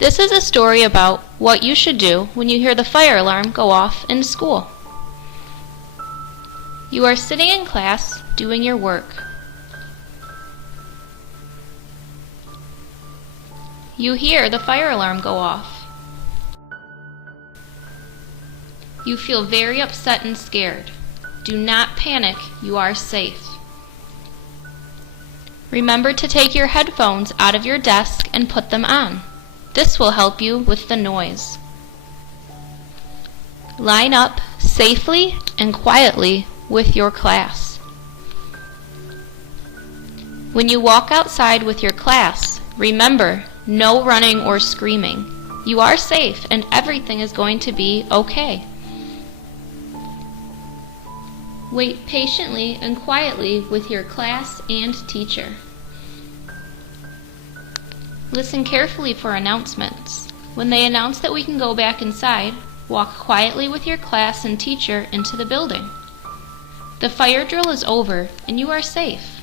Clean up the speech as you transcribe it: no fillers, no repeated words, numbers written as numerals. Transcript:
This is a story about what you should do when you hear the fire alarm go off in school. You are sitting in class doing your work. You hear the fire alarm go off. You feel very upset and scared. Do not panic, you are safe. Remember to take your headphones out of your desk and put them on. This will help you with the noise. Line up safely and quietly with your class. When you walk outside with your class, remember, no running or screaming. You are safe and everything is going to be okay. Wait patiently and quietly with your class and teacher. Listen carefully for announcements. When they announce that we can go back inside, walk quietly with your class and teacher into the building. The fire drill is over and you are safe.